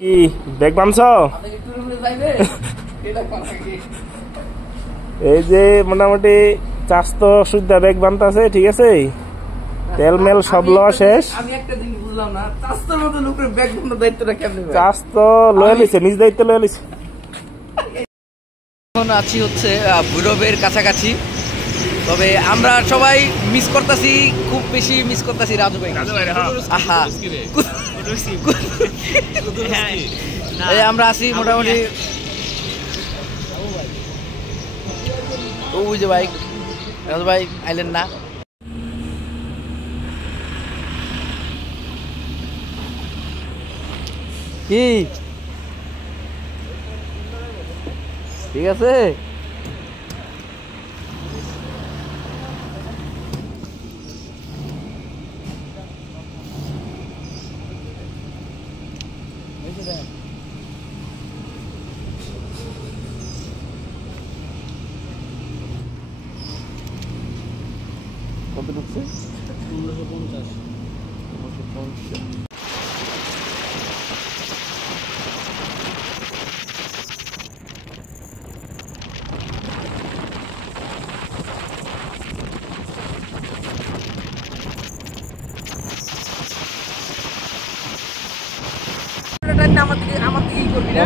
কি ব্যাগ বানছ? এই যে মোটামুটি চাস্ত সুদ্ধা ব্যাগ বানতেছে, ঠিক আছে। তেল মেল সব লওয়া শেষ। আমি একটা জিনিস বুঝলাম না, চাস্তর মতো লোকের ব্যাগ বানানোর দায়িত্বটা কেমনে? চাস্ত লয়ে লিছে, নিজ দায়িত্ব লয়ে লিছে। এখন আছি হচ্ছে ভৈরবের কাছাকাছি, তবে আমরা সবাই মিস করতেছি, খুব বেশি মিস করতেছি রাজু ভাই। আহা, আমরা আছি মোটামুটি ওই যে ভাই রাজু ভাই আইলেন না। কি ঠিক আছে? কত ঢুকছে? 1550। আমার দিকেই করবি না?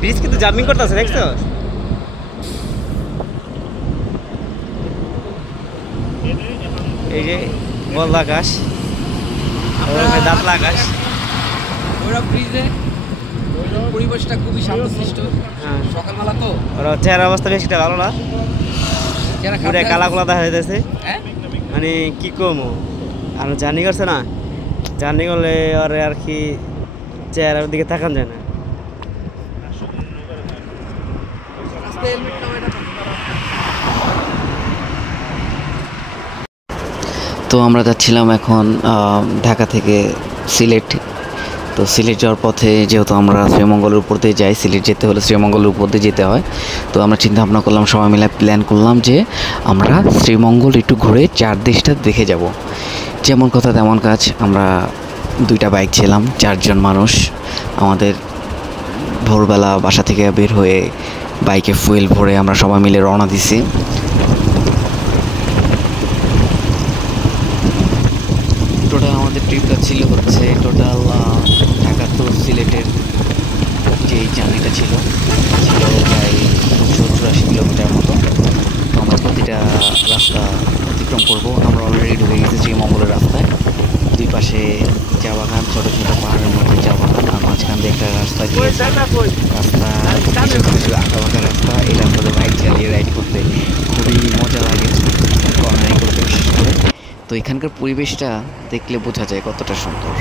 ব্রিজ কিন্তু জাম্পিং করতেছে, দেখছো? এই যে বল আকাশ, দাঁতলা আকাশ। ওরা ব্রিজে পরিবেশটা খুবই শান্তশিষ্ট। সকালবেলা তো ওরা চেহারা অবস্থা বেশি ভালো না, পুরো কালা কোলা দেখা যাইতেছে। মানে কি কমো, আর জার্নি করছে না, জার্নি করলে ওর আর কি চেহারার দিকে তাকান যায় না। তো আমরা যাচ্ছিলাম এখন ঢাকা থেকে সিলেট। তো সিলেট যাওয়ার পথে যেহেতু আমরা শ্রীমঙ্গলের উপর দিয়ে যাই, সিলেট যেতে হলে শ্রীমঙ্গলের উপর দিয়ে যেতে হয়। তো আমরা চিন্তা ভাবনা করলাম, সবাই মিলে প্ল্যান করলাম যে আমরা শ্রীমঙ্গল একটু ঘুরে চার দেশটা দেখে যাব। যেমন কথা তেমন কাজ। আমরা 2টা বাইক ছিলাম, 4 জন মানুষ। আমাদের ভোরবেলা বাসা থেকে বের হয়ে বাইকে ফুয়েল ভরে আমরা সবাই মিলে রওনা দিছি। টোটাল আমাদের ট্রিপটা ছিল হচ্ছে টোটাল ঢাকা টু সিলেটের যে জার্নিটা ছিল প্রায় 70-80 কিলোমিটার মতো। তো আমরা প্রতিটা রাস্তা অতিক্রম করব। আমরা অলরেডি ঢুকে গেছি শ্রীমঙ্গলের রাস্তায়। 2 পাশে চা বাগান, ছোটো ছোটো পাহাড়ের মধ্যে চা বাগান, আর মাঝখান দিয়ে একটা রাস্তা গিয়েছে। রাস্তা আঁকা বাঁকা রাস্তা। এই রাস্তাতে বাইক চালিয়ে রাইড করতে খুবই মজা লাগে, কর্নারিং করতে বিশেষ করে। তো এখানকার পরিবেশটা দেখলে বোঝা যায় কতটা সুন্দর।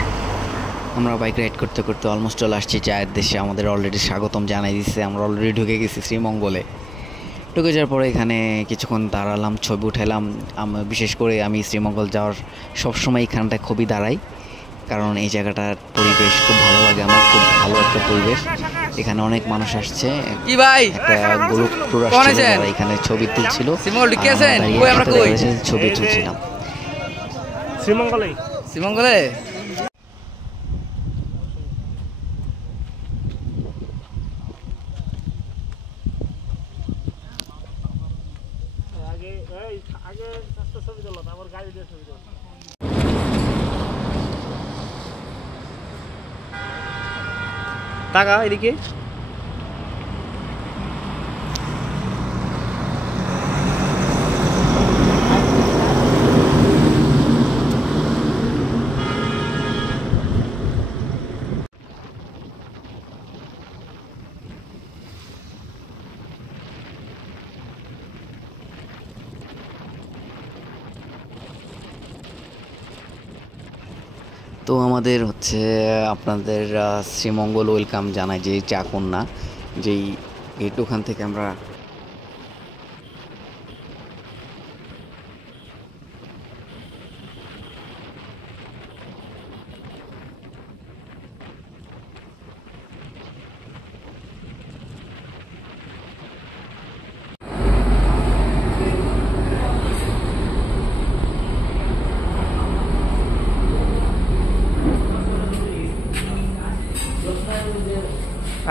আমরা বাইক রাইড করতে করতে অলমোস্ট চলে আসছি চায়ের দেশে। আমাদের অলরেডি স্বাগতম জানাই দিচ্ছে। আমরা অলরেডি ঢুকে গেছি শ্রীমঙ্গলে। ঢুকে যাওয়ার পরে এখানে কিছুক্ষণ দাঁড়ালাম, ছবি উঠাইলাম। বিশেষ করে আমি শ্রীমঙ্গল যাওয়ার সবসময় এখানটায় খুবই দাঁড়াই, কারণ এই জায়গাটার পরিবেশ খুব ভালো লাগে আমার। খুব ভালো একটা পরিবেশ। এখানে অনেক মানুষ আসছে। কি ভাই একটা গ্রুপ ট্যুর আসছিল, যারা এখানে ছবি তুলছিল। ছবি তুলছিলাম শ্রীমঙ্গলে। টাকা এদিকে তো আমাদের হচ্ছে আপনাদের শ্রীমঙ্গল ওয়েলকাম জানাই, যে চা কন্যা, যেই গেট ওখান থেকে আমরা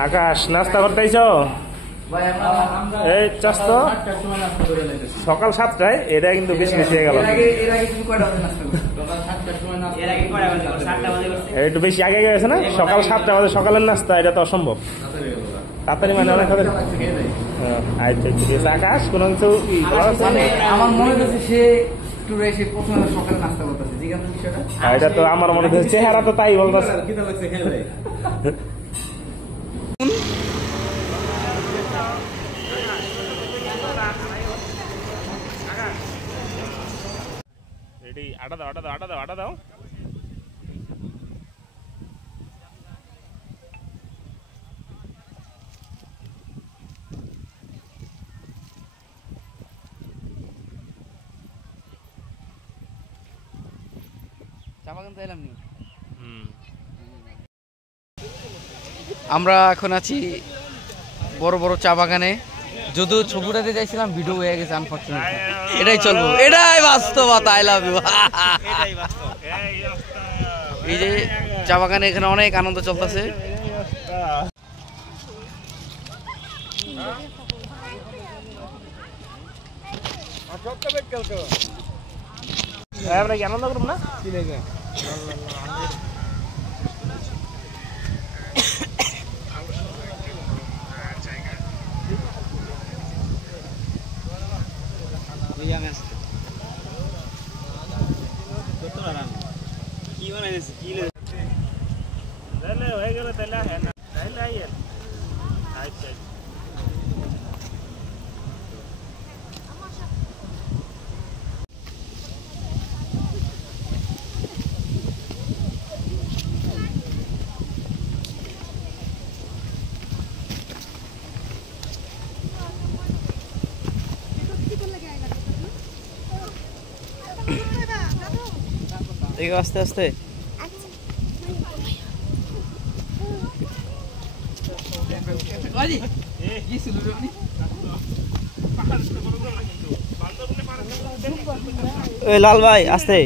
আকাশ নাস্তা করতেছ? এই চাস্ত সকাল 7টায়, এটা কিন্তু বেশি বেশি হয়ে গেল। একটু বেশি আগে গেছে না? সকাল 7টা বাজে সকালের নাস্তা, এটা তো অসম্ভব। তাড়াতাড়ি মানে অনেক আচ্ছা ঠিক আছে। আকাশ কোন কিছু আমার মনে হচ্ছে সে প্রথমে সকালে নাস্তা করতেছে, বিষয়টা এটা তো আমার মনে হচ্ছে চেহারা তো তাই বলতেছে। আটা দাও আটা দাও আটা দাও আটা দাও। আমরা এখন আছি বড় বড় চা বাগানে। যদিও ছবিটাতে চাইছিলাম, ভিডিও হয়ে গেছে আনফরচুনেট। এটাই চলবো, এটাই বাস্তবতা। I love you. এই যে চা বাগানে এখানে অনেক আনন্দ চলতেছে। আমরা কি আনন্দ করব না? হয়ে গেল তাহলে আচ্ছা আস্তে আস্তে লাল ভাই আস্তে।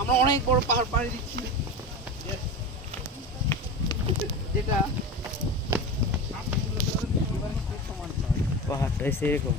আমরা অনেক বড় পাহাড় পাড়ি দিচ্ছি, যেটা পাহাড়টা এরকম।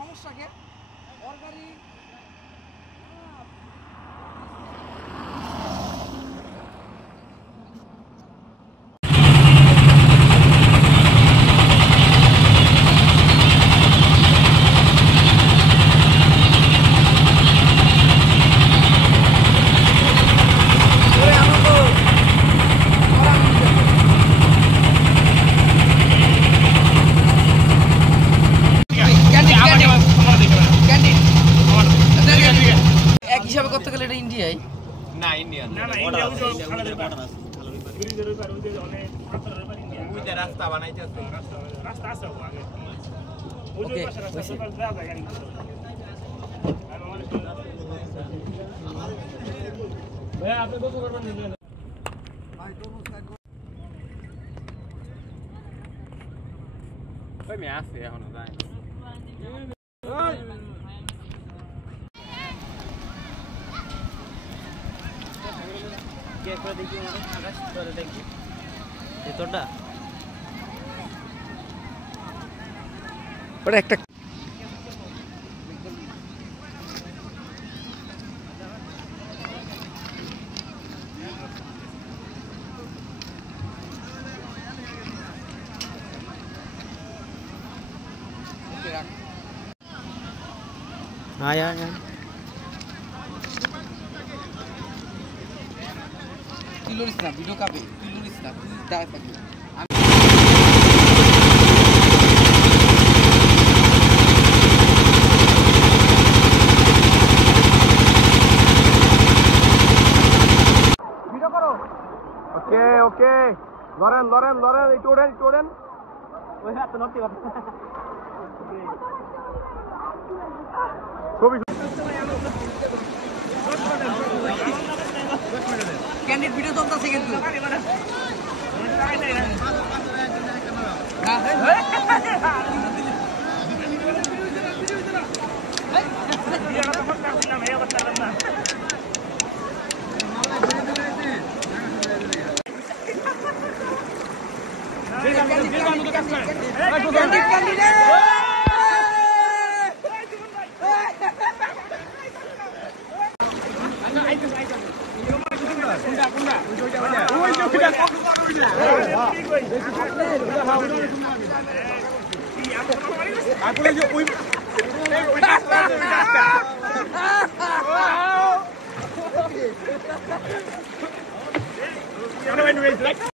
সমস্যা কে ওর গাড়ি ইন্ডিয়ায় না ইন্ডিয়ান না না ইন্ডিয়া ওই খালাদের পাঠান আছে ব্রিজের ওই পার ওই যে অনেক পাথরের পার ইন্ডিয়া ওই যে রাস্তা বানাইতেছে রাস্তা আছে আগে ওই যে পাশে রাস্তা সকাল দেওয়া যায় গাড়ি ভেতরটা ওটা একটা আয় আয় আয় তুই লড়িস না, ভিডিও কাপে তুই লড়িস না, তুই দাঁড়ায় থাকবি। ওকে ওকে ধরেন ধরেন ধরেন একটু ওঠেন একটু ওঠেন ওই হাত নড়তে পারবে না। খুবই ক্যান্ডিড ভিডিও চলতেছে কিন্তু Wait.